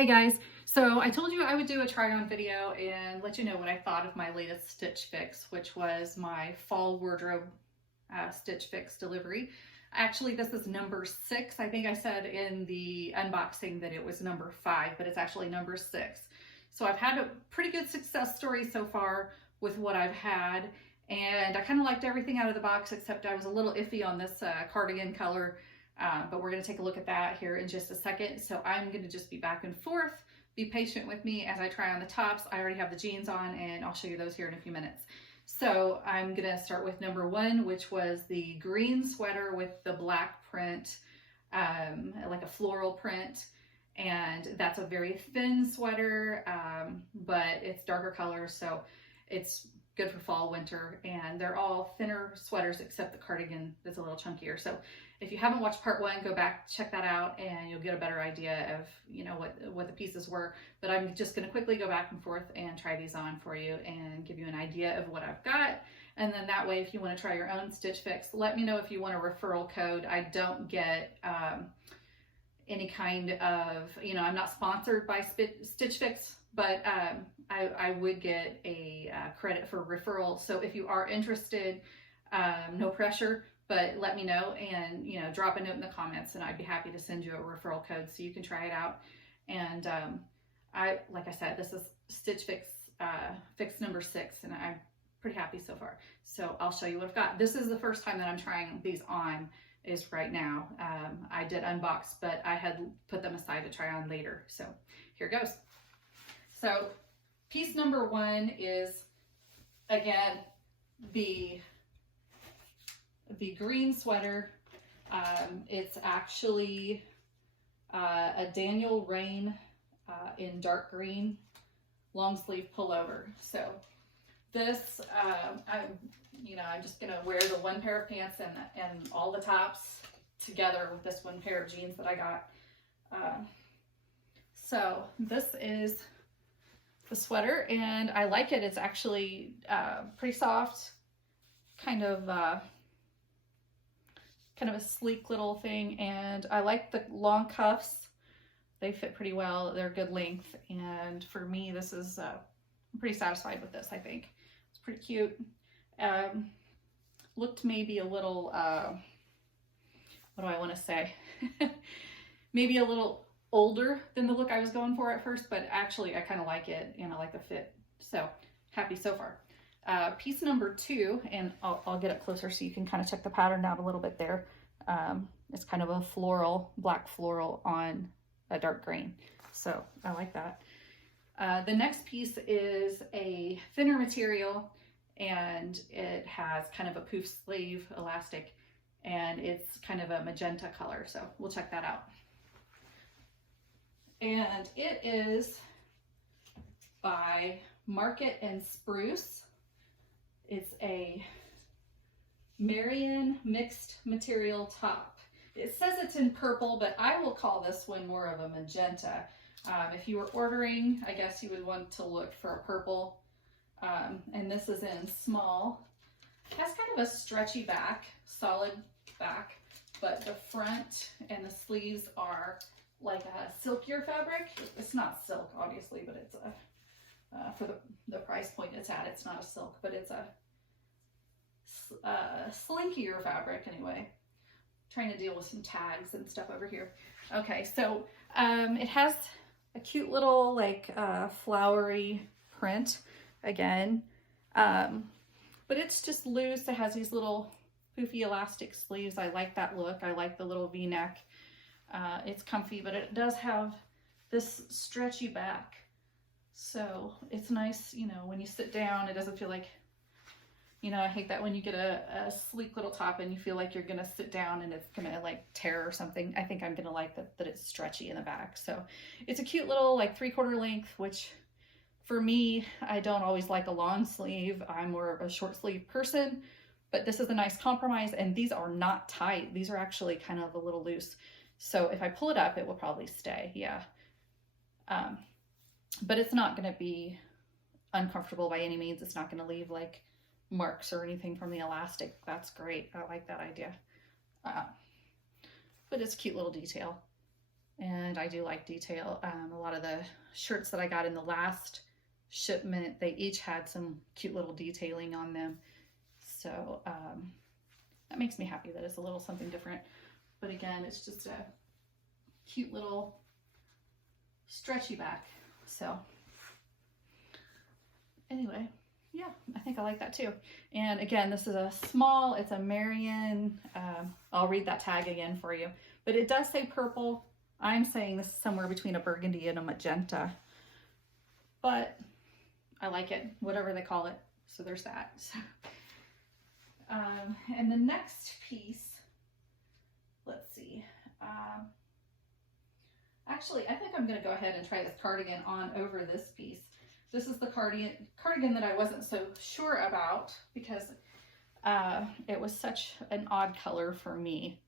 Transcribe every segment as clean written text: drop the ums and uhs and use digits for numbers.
Hey guys, so I told you I would do a try on video and let you know what I thought of my latest Stitch Fix, which was my fall wardrobe Stitch Fix delivery. Actually, this is number 6. I think I said in the unboxing that it was number 5, but it's actually number 6. So I've had a pretty good success story so far with what I've had, and I kind of liked everything out of the box except I was a little iffy on this cardigan color. But we're going to take a look at that here in just a second. So I'm going to just be back and forth. Be patient with me as I try on the tops. I already have the jeans on and I'll show you those here in a few minutes. So I'm going to start with number 1, which was the green sweater with the black print, like a floral print. And that's a very thin sweater, but it's darker colors, so it's good for fall, winter, and they're all thinner sweaters except the cardigan that's a little chunkier. So if you haven't watched part 1, go back, check that out, and you'll get a better idea of, you know, what the pieces were. But I'm just going to quickly go back and forth and try these on for you and give you an idea of what I've got. And then that way, if you want to try your own Stitch Fix, let me know if you want a referral code. I don't get any kind of, you know, I'm not sponsored by Stitch Fix, but I would get a credit for referral. So if you are interested, no pressure, but let me know and, you know, drop a note in the comments and I'd be happy to send you a referral code so you can try it out. And like I said, this is Stitch Fix, fix number 6, and I'm pretty happy so far. So I'll show you what I've got. This is the first time that I'm trying these on, is right now. I did unbox, but I had put them aside to try on later. So here goes. So piece number 1 is, again, the green sweater. It's actually a Daniel Rain in dark green long sleeve pullover. So this, I'm just gonna wear the one pair of pants and all the tops together with this one pair of jeans that I got. So this is the sweater, and I like it. It's actually pretty soft, kind of a sleek little thing, and I like the long cuffs. They fit pretty well. They're good length, and for me, this is I'm pretty satisfied with this. I think it's pretty cute. Looked maybe a little what do I want to say? Maybe a little older than the look I was going for at first, but actually I kind of like it and I like the fit. So happy so far. Piece number 2, and I'll get up closer so you can kind of check the pattern out a little bit there. It's kind of a floral, black floral on a dark green. So I like that. The next piece is a thinner material, and it has kind of a poof sleeve elastic, and it's kind of a magenta color. So we'll check that out. And it is by Market and Spruce. It's a Marion mixed material top. It says it's in purple, but I will call this one more of a magenta. If you were ordering, I guess you would want to look for a purple. And this is in small. It has kind of a stretchy back, solid back, but the front and the sleeves are like a silkier fabric. It's not silk, obviously, but it's a, for the price point it's at, it's not a silk, but it's a slinkier fabric anyway. Trying to deal with some tags and stuff over here. Okay, so it has a cute little like flowery print again, but it's just loose. It has these little poofy elastic sleeves. I like that look. I like the little V-neck. It's comfy, but it does have this stretchy back, so it's nice, you know, when you sit down, it doesn't feel like, you know, I hate that when you get a sleek little top and you feel like you're gonna sit down and it's gonna like tear or something. I think I'm gonna like that it's stretchy in the back. So it's a cute little like 3/4 length, which for me, I don't always like a long sleeve. I'm more of a short sleeve person, but this is a nice compromise, and these are not tight. These are actually kind of a little loose. So if I pull it up, it will probably stay, yeah. But it's not gonna be uncomfortable by any means. It's not gonna leave like marks or anything from the elastic. That's great. I like that idea. But it's a cute little detail. And I do like detail. A lot of the shirts that I got in the last shipment, they each had some cute little detailing on them. So that makes me happy that it's a little something different. But again, it's just a cute little stretchy back. So anyway, yeah, I think I like that too. And again, this is a small, it's a Marion. I'll read that tag again for you, but it does say purple. I'm saying this is somewhere between a burgundy and a magenta, but I like it, whatever they call it. So there's that. So, and the next piece, let's see. Actually, I think I'm going to go ahead and try this cardigan on over this piece. This is the cardigan that I wasn't so sure about because it was such an odd color for me.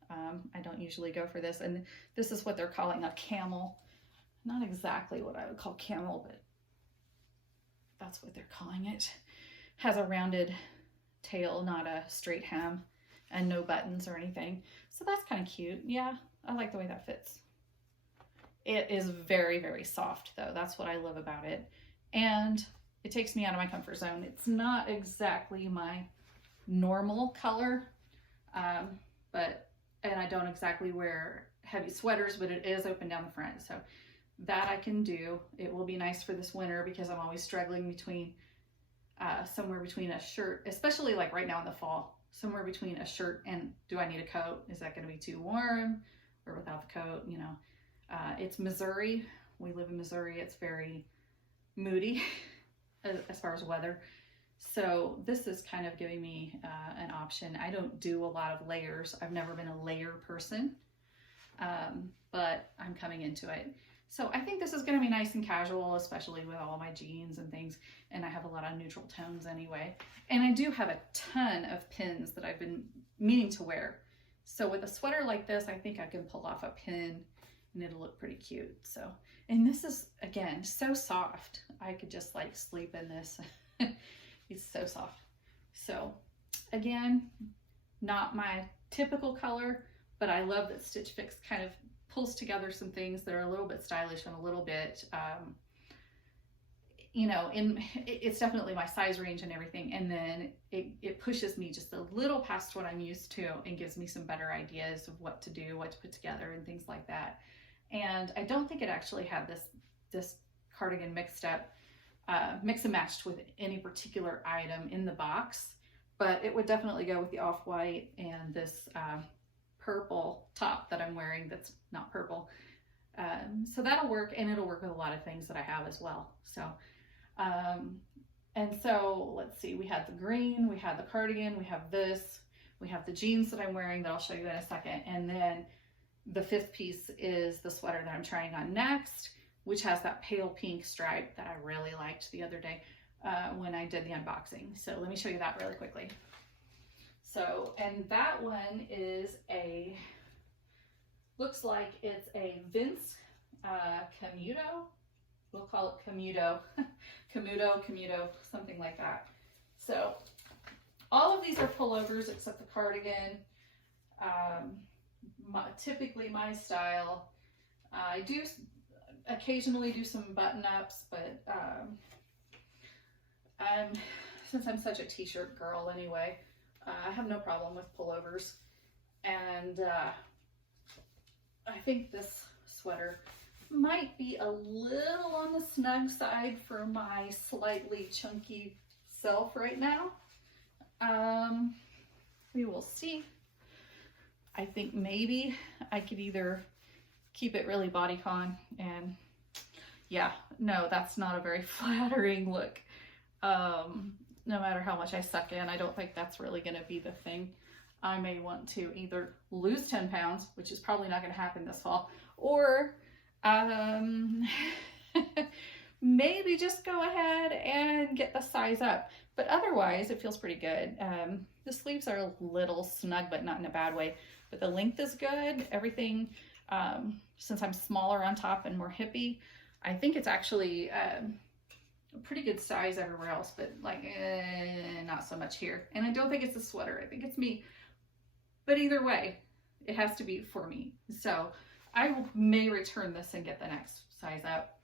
I don't usually go for this, and this is what they're calling a camel. Not exactly what I would call camel, but that's what they're calling it. Has a rounded tail, not a straight hem, and no buttons or anything. So that's kind of cute. Yeah, I like the way that fits. It is very, very soft though. That's what I love about it. And it takes me out of my comfort zone. It's not exactly my normal color, and I don't exactly wear heavy sweaters, but it is open down the front. So that I can do. It will be nice for this winter because I'm always struggling between somewhere between a shirt, especially like right now in the fall, somewhere between a shirt and do I need a coat? Is that going to be too warm or without the coat? You know, it's Missouri. We live in Missouri. It's very moody as far as weather. So this is kind of giving me an option. I don't do a lot of layers. I've never been a layer person, but I'm coming into it. So I think this is going to be nice and casual, especially with all my jeans and things. And I have a lot of neutral tones anyway. And I do have a ton of pins that I've been meaning to wear. So with a sweater like this, I think I can pull off a pin and it'll look pretty cute. So, and this is, again, so soft. I could just like sleep in this. It's so soft. So again, not my typical color, but I love that Stitch Fix kind of pulls together some things that are a little bit stylish and a little bit, you know, it's definitely my size range and everything. And then it pushes me just a little past what I'm used to and gives me some better ideas of what to do, what to put together and things like that. And I don't think it actually had this cardigan mixed up, mix and matched with any particular item in the box, but it would definitely go with the off-white and this purple top that I'm wearing that's not purple. So that'll work, and it'll work with a lot of things that I have as well. So, and so let's see, we had the green, we had the cardigan, we have this, we have the jeans that I'm wearing that I'll show you in a second. And then the fifth piece is the sweater that I'm trying on next, which has that pale pink stripe that I really liked the other day when I did the unboxing. So let me show you that really quickly. So, and that one is looks like it's a Vince Camuto. We'll call it Camuto, Camuto, something like that. So all of these are pullovers except the cardigan. Typically my style. I do occasionally do some button-ups, but since I'm such a t-shirt girl anyway, I have no problem with pullovers. And I think this sweater might be a little on the snug side for my slightly chunky self right now. We will see. I think maybe I could either keep it really bodycon, and yeah, no, that's not a very flattering look. No matter how much I suck in, I don't think that's really going to be the thing. I may want to either lose 10 pounds, which is probably not going to happen this fall, or maybe just go ahead and get the size up. But otherwise, it feels pretty good. The sleeves are a little snug, but not in a bad way. But the length is good. Everything, since I'm smaller on top and more hippie, I think it's actually a pretty good size everywhere else, but like not so much here. And I don't think it's a sweater. I think it's me. But either way, it has to be for me. So may return this and get the next size up.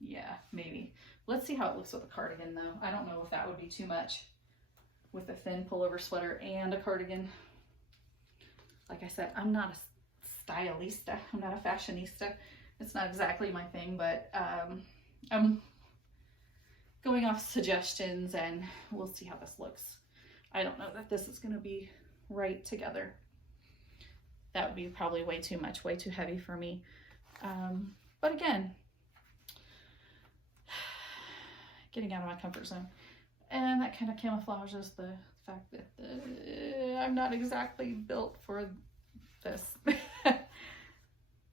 Yeah, maybe. Let's see how it looks with a cardigan though. I don't know if that would be too much with a thin pullover sweater and a cardigan. Like I said, I'm not a stylista. I'm not a fashionista. It's not exactly my thing, but I'm going off suggestions and we'll see how this looks. I don't know that this is going to be right together. That would be probably way too much, way too heavy for me. But again, getting out of my comfort zone. And that kind of camouflages the fact that I'm not exactly built for this.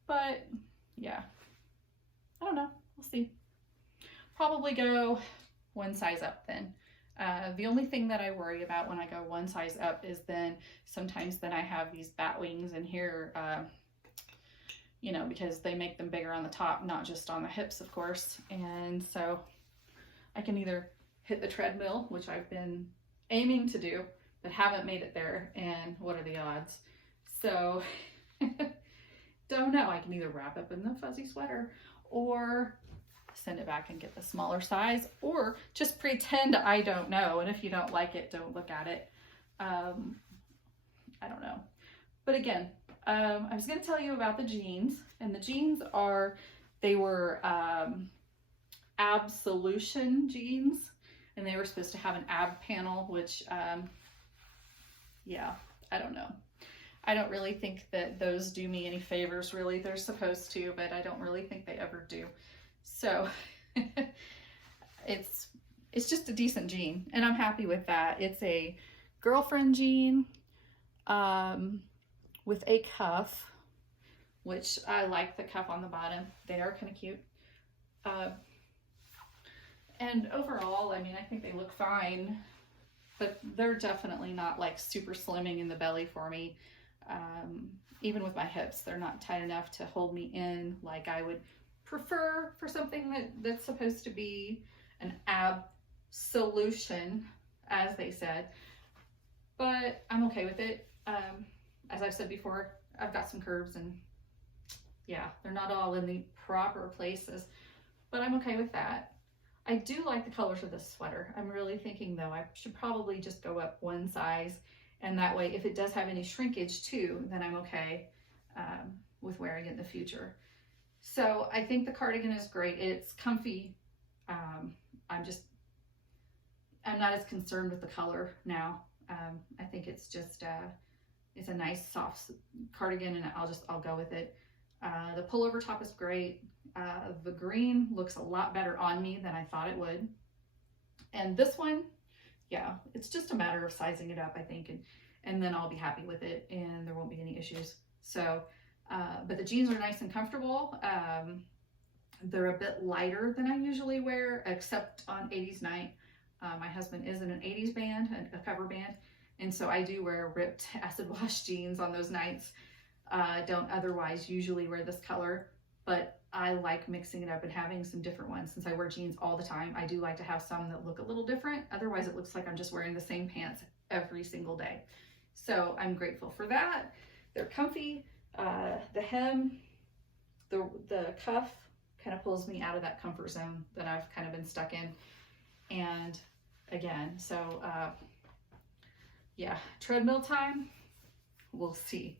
But yeah, I don't know. We'll see. Probably go one size up then. The only thing that I worry about when I go one size up is then sometimes then I have these bat wings in here, you know, because they make them bigger on the top, not just on the hips, of course. And so I can either hit the treadmill, which I've been aiming to do, but haven't made it there. And what are the odds? So don't know. I can either wrap up in the fuzzy sweater or send it back and get the smaller size, or just pretend I don't know. And if you don't like it, don't look at it. I don't know. But again, I was going to tell you about the jeans, and the jeans they were Absolution jeans, and they were supposed to have an ab panel, which, yeah, I don't know. I don't really think that those do me any favors, really. They're supposed to, but I don't really think they ever do. So it's just a decent jean, and I'm happy with that. It's a girlfriend jean with a cuff, which I like the cuff on the bottom. They are kind of cute. And overall, I mean, I think they look fine, but they're definitely not like super slimming in the belly for me. Even with my hips, they're not tight enough to hold me in like I would prefer for something that's supposed to be an ab solution, as they said. But I'm okay with it. As I've said before, I've got some curves, and yeah, they're not all in the proper places, but I'm okay with that. I do like the colors of this sweater. I'm really thinking though, I should probably just go up one size, and that way if it does have any shrinkage too, then I'm okay with wearing it in the future. So I think the cardigan is great. It's comfy. I'm not as concerned with the color now. I think it's just, it's a nice soft cardigan, and I'll go with it. The pullover top is great. The green looks a lot better on me than I thought it would. And this one, yeah, it's just a matter of sizing it up, I think, and then I'll be happy with it, and there won't be any issues. So, but the jeans are nice and comfortable. They're a bit lighter than I usually wear, except on 80s night. My husband is in an 80s band, a cover band, and so I do wear ripped acid wash jeans on those nights. Don't otherwise usually wear this color, but I like mixing it up and having some different ones. Since I wear jeans all the time, I do like to have some that look a little different. Otherwise, it looks like I'm just wearing the same pants every single day. So I'm grateful for that. They're comfy. The hem, the cuff kind of pulls me out of that comfort zone that I've kind of been stuck in. And again, so yeah, treadmill time, we'll see.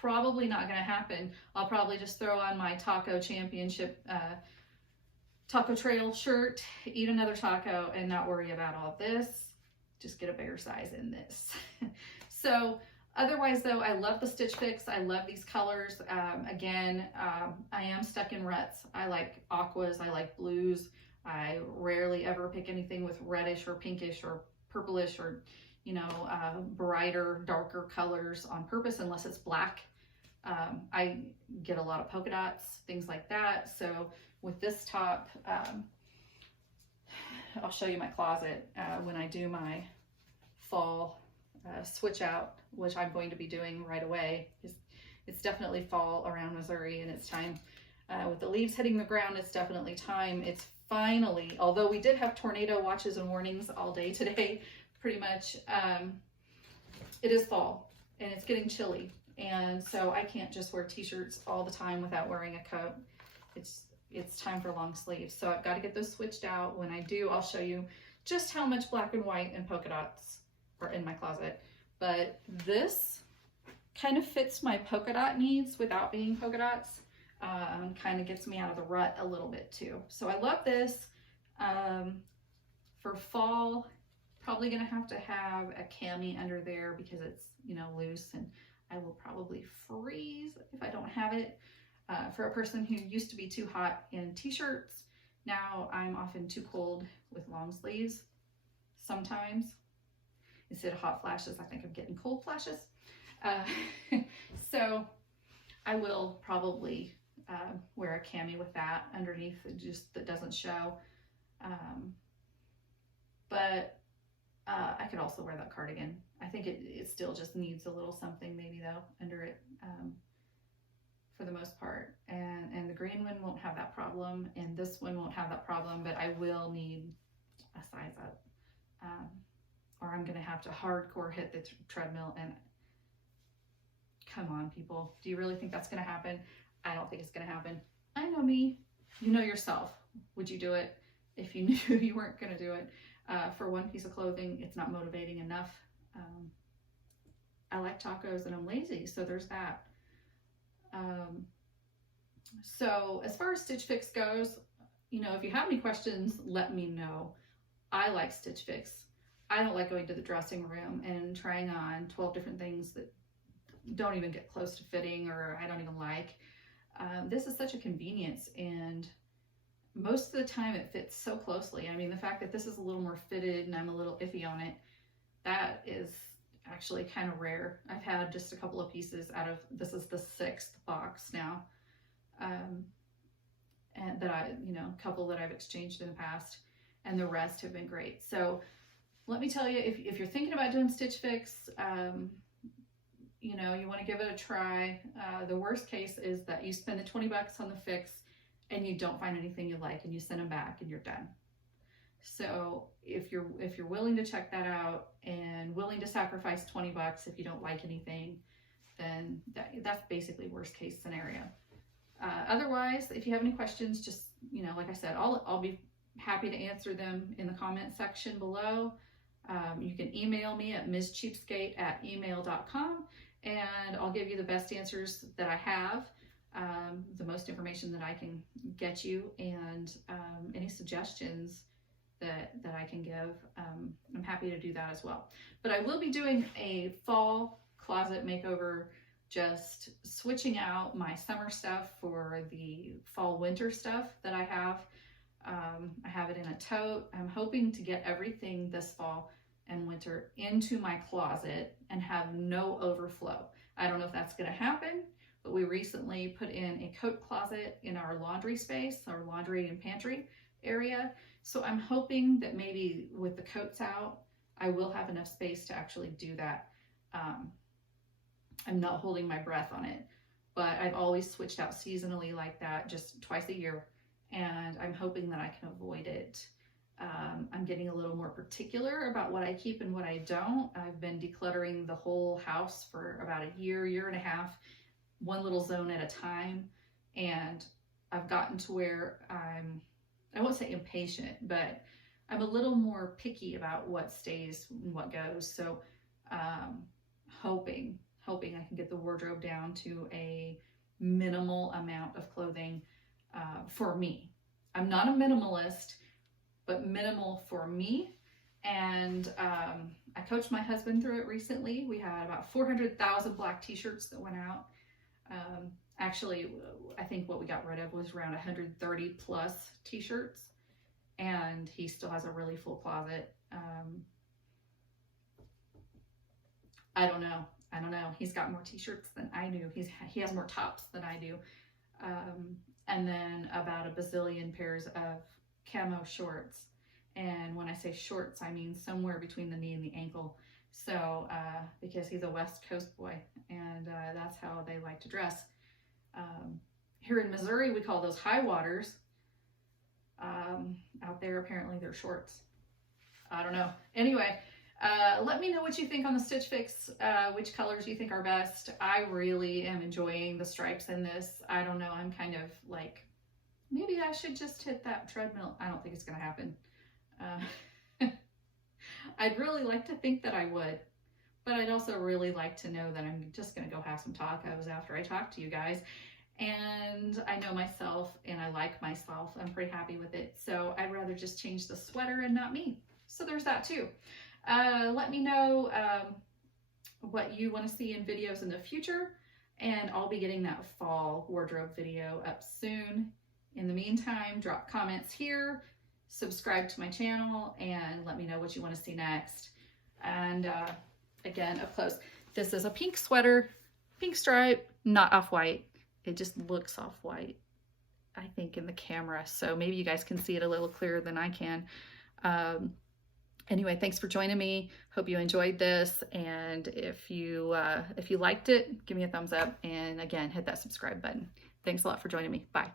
Probably not going to happen. I'll probably just throw on my taco championship, taco trail shirt, eat another taco, and not worry about all this. Just get a bigger size in this. So otherwise though, I love the Stitch Fix. I love these colors. Again, I am stuck in ruts. I like aquas. I like blues. I rarely ever pick anything with reddish or pinkish or purplish or, you know, brighter, darker colors on purpose, unless it's black. I get a lot of polka dots, things like that. So with this top, I'll show you my closet when I do my fall switch out, which I'm going to be doing right away. It's definitely fall around Missouri, and it's time. With the leaves hitting the ground, it's definitely time. It's finally, although we did have tornado watches and warnings all day today, pretty much, it is fall and it's getting chilly. And so I can't just wear t-shirts all the time without wearing a coat. It's time for long sleeves. So I've got to get those switched out. When I do, I'll show you just how much black and white and polka dots are in my closet. But this kind of fits my polka dot needs without being polka dots. Kind of gets me out of the rut a little bit too. So I love this. For fall, probably gonna have to have a cami under there because it's, you know, loose, and I will probably freeze if I don't have it. For a person who used to be too hot in t-shirts, now I'm often too cold with long sleeves sometimes. Instead of hot flashes, I think I'm getting cold flashes. So I will probably wear a cami with that underneath, just that doesn't show. But I could also wear that cardigan. I think it still just needs a little something maybe though under it, for the most part. And the green one won't have that problem, and this one won't have that problem, but I will need a size up, or I'm gonna have to hardcore hit the treadmill. And come on, people, do you really think that's gonna happen? I don't think it's gonna happen. I know me, you know yourself. Would you do it if you knew you weren't gonna do it? For one piece of clothing, it's not motivating enough. I like tacos and I'm lazy, so there's that. So as far as Stitch Fix goes, you know, if you have any questions, let me know. I like Stitch Fix. I don't like going to the dressing room and trying on 12 different things that don't even get close to fitting, or I don't even like. This is such a convenience, and most of the time it fits so closely. I mean, the fact that this is a little more fitted and I'm a little iffy on it, that is actually kind of rare. I've had just a couple of pieces out of, this is the 6th box now, and that I, you know, a couple that I've exchanged in the past, and the rest have been great. So let me tell you, if you're thinking about doing Stitch Fix, you know, you want to give it a try. The worst case is that you spend the 20 bucks on the fix and you don't find anything you like, and you send them back and you're done. So if you're willing to check that out and willing to sacrifice 20 bucks if you don't like anything, then that's basically worst case scenario. Otherwise, if you have any questions, just, you know, like I said, I'll be happy to answer them in the comment section below. You can email me at MsCheapskate@email.com, and I'll give you the best answers that I have, the most information that I can get you, and any suggestions that I can give. I'm happy to do that as well. But I will be doing a fall closet makeover, just switching out my summer stuff for the fall winter stuff that I have. I have it in a tote. I'm hoping to get everything this fall and winter into my closet and have no overflow. I don't know if that's going to happen, but we recently put in a coat closet in our laundry space, our laundry and pantry area. So I'm hoping that maybe with the coats out, I will have enough space to actually do that. I'm not holding my breath on it, but I've always switched out seasonally like that, just twice a year. And I'm hoping that I can avoid it. I'm getting a little more particular about what I keep and what I don't. I've been decluttering the whole house for about a year and a half, one little zone at a time. And I've gotten to where I won't say impatient, but I'm a little more picky about what stays and what goes. So hoping I can get the wardrobe down to a minimal amount of clothing for me. I'm not a minimalist, but minimal for me. And I coached my husband through it recently. We had about 400,000 black t-shirts that went out. Actually, I think what we got rid of was around 130 plus t-shirts, and he still has a really full closet. I don't know. He's got more t-shirts than I do. He has more tops than I do. And then about a bazillion pairs of camo shorts. And when I say shorts, I mean somewhere between the knee and the ankle. So, because he's a West Coast boy, and that's how they like to dress. Here in Missouri, we call those high waters. Out there, apparently they're shorts. I don't know. Anyway, Let me know what you think on the Stitch Fix, which colors you think are best. I really am enjoying the stripes in this. I don't know, I'm kind of like, maybe I should just hit that treadmill. I don't think it's gonna happen. I'd really like to think that I would, but I'd also really like to know that I'm just gonna go have some tacos after I talk to you guys. And I know myself and I like myself. I'm pretty happy with it. So I'd rather just change the sweater and not me. So there's that too. Let me know what you want to see in videos in the future, and I'll be getting that fall wardrobe video up soon. In the meantime, drop comments here, subscribe to my channel, and let me know what you want to see next. And again, up close, this is a pink sweater, pink stripe, not off-white. It just looks off-white, I think, in the camera. So maybe you guys can see it a little clearer than I can. Anyway, thanks for joining me. Hope you enjoyed this. And if you liked it, give me a thumbs up. And again, hit that subscribe button. Thanks a lot for joining me. Bye.